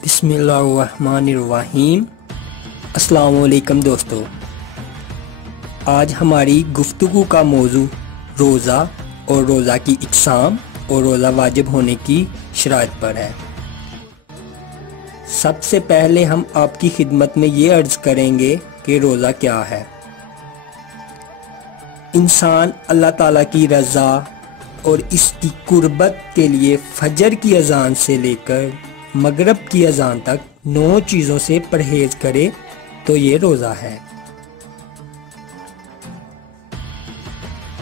बिस्मिल्लाहिर्रहमानिर्रहीम। अस्सलाम वालेकुम दोस्तों, आज हमारी गुफ्तगू का मौजू रोज़ा और रोज़ा की इक़साम और रोज़ा वाजिब होने की शराइत पर है। सबसे पहले हम आपकी खिदमत में ये अर्ज़ करेंगे कि रोज़ा क्या है। इंसान अल्लाह ताला की रज़ा और इसकी कुर्बत के लिए फजर की अज़ान से लेकर मगरिब की अज़ान तक 9 चीज़ों से परहेज़ करे तो ये रोज़ा है।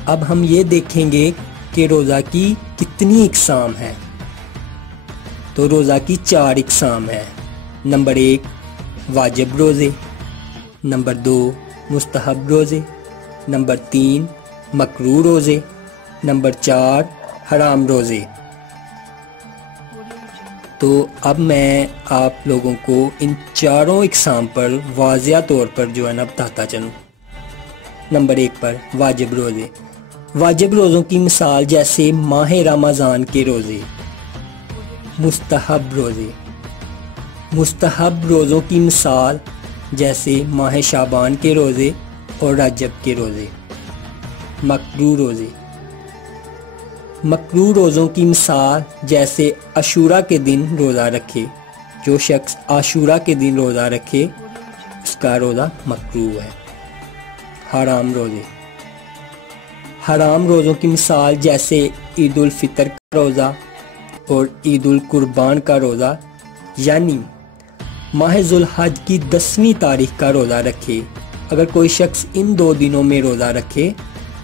अब हम ये देखेंगे कि रोज़ा की कितनी इक़साम है। तो रोज़ा की 4 इक़साम है। नंबर 1 वाजिब रोज़े, नंबर 2 मुस्तहब रोज़े, नंबर 3 मकरूह रोज़े, नंबर 4 हराम रोज़े। तो अब मैं आप लोगों को इन चारों इक़साम पर वाज़िया तौर पर जो है ना बताता चलूँ। नंबर 1 पर वाजिब रोज़े। वाजिब रोज़ों की मिसाल जैसे माह रमज़ान के रोज़े। मुस्तहब रोज़े। मुस्तहब रोज़ों की मिसाल जैसे माह शाबान के रोज़े और रजब के रोज़े। मकरूह रोज़े। मकरूह रोज़ों की मिसाल जैसे आशूरा के दिन रोज़ा रखे। जो शख्स आशूरा के दिन रोज़ा रखे उसका रोज़ा मकरूह है। हराम रोज़े। हराम रोज़ों की मिसाल जैसे ईद उल फितर का रोज़ा और ईद उल कुर्बान का रोज़ा, यानी माह ज़ुल्हज की 10वीं तारीख का रोज़ा रखे। अगर कोई शख्स इन 2 दिनों में रोज़ा रखे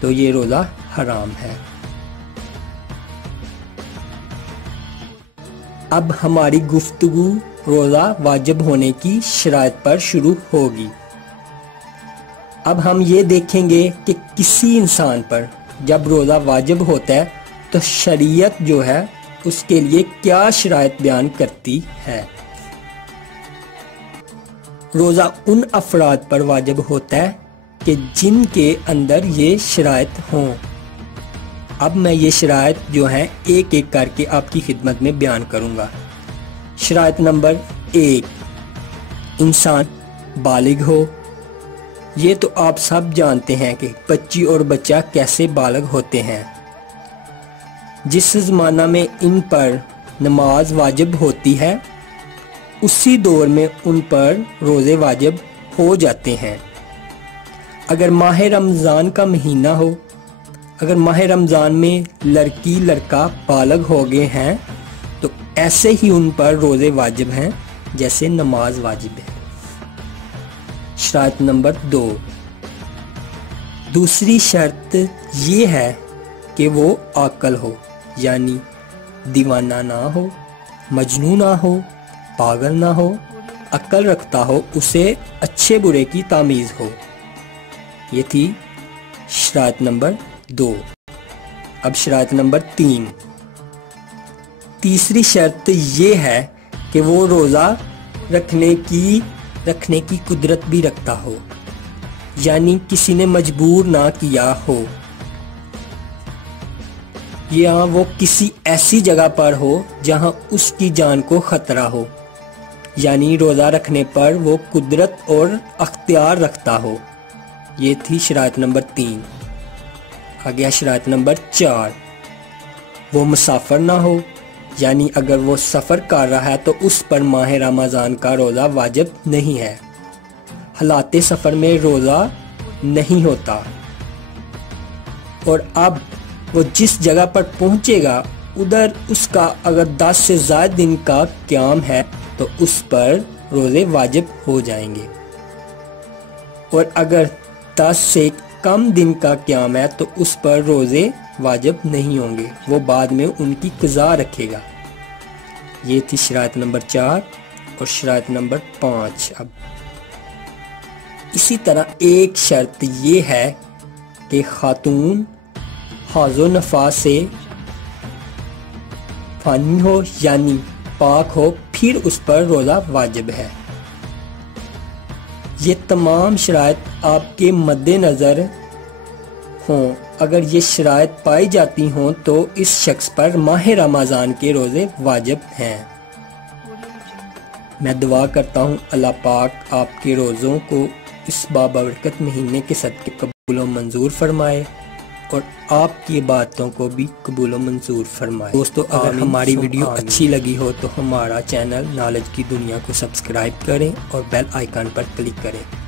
तो ये रोज़ा हराम है। अब हमारी गुफ्तगू रोज़ा वाजिब होने की शराइत पर शुरू होगी। अब हम ये देखेंगे कि किसी इंसान पर जब रोज़ा वाजिब होता है तो शरीयत जो है उसके लिए क्या शराइत बयान करती है। रोज़ा उन अफराद पर वाजिब होता है कि जिनके अंदर ये शराइत हों। अब मैं ये शराइत जो हैं एक एक करके आपकी खिदमत में बयान करूँगा। शराइत नंबर 1, इंसान बालिग हो। ये तो आप सब जानते हैं कि बच्ची और बच्चा कैसे बालिग होते हैं। जिस ज़माना में इन पर नमाज वाजिब होती है उसी दौर में उन पर रोज़े वाजिब हो जाते हैं। अगर माह रमज़ान का महीना हो, अगर माह रमज़ान में लड़की लड़का बालिग हो गए हैं तो ऐसे ही उन पर रोज़े वाजिब हैं जैसे नमाज वाजिब है। शर्त नंबर 2, दूसरी शर्त ये है कि वो आकल हो, यानी दीवाना ना हो, मजनू ना हो, पागल ना हो, अक्ल रखता हो, उसे अच्छे बुरे की तामीज़ हो। ये थी शर्त नंबर 2। अब शर्त नंबर 3, तीसरी शर्त ये है कि वो रोज़ा रखने की कुदरत भी रखता हो, यानी किसी ने मजबूर ना किया हो, या वो किसी ऐसी जगह पर हो जहां उसकी जान को ख़तरा हो, यानी रोज़ा रखने पर वो कुदरत और अख्तियार रखता हो। ये थी शर्त नंबर 3। आ गया शर्त नंबर 4, वो मुसाफिर ना हो, यानी अगर वो सफ़र कर रहा है तो उस पर माह रमज़ान का रोज़ा वाजिब नहीं है। हालात सफ़र में रोज़ा नहीं होता। और अब वो जिस जगह पर पहुंचेगा उधर उसका अगर 10 से ज़्यादा दिन का क़याम है तो उस पर रोज़े वाजिब हो जाएंगे। और अगर 10 से कम दिन का क़याम है तो उस पर रोज़े वाजिब नहीं होंगे, वो बाद में उनकी क़ज़ा रखेगा। ये थी शर्त नंबर 4 और शर्त नंबर 5। अब इसी तरह एक शर्त ये है कि खातून हाज़ो नफास से फानी हो, यानी पाक हो, फिर उस पर रोज़ा वाजिब है। ये तमाम शराइत आपके मद्देनज़र हों। अगर ये शराइत पाई जाती हों तो इस शख्स पर माह रमज़ान के रोज़े वाजिब हैं। میں دعا کرتا ہوں اللہ پاک آپ کے روزوں کو اس بابرکت مہینے کے صدقے قبول و منظور فرمائے اور آپ کی باتوں کو بھی قبول و منظور فرمائے۔ دوستو اگر ہماری ویڈیو اچھی لگی ہو تو ہمارا چینل نالج کی دنیا کو سبسکرائب کریں اور بیل آئیکن پر کلک کریں۔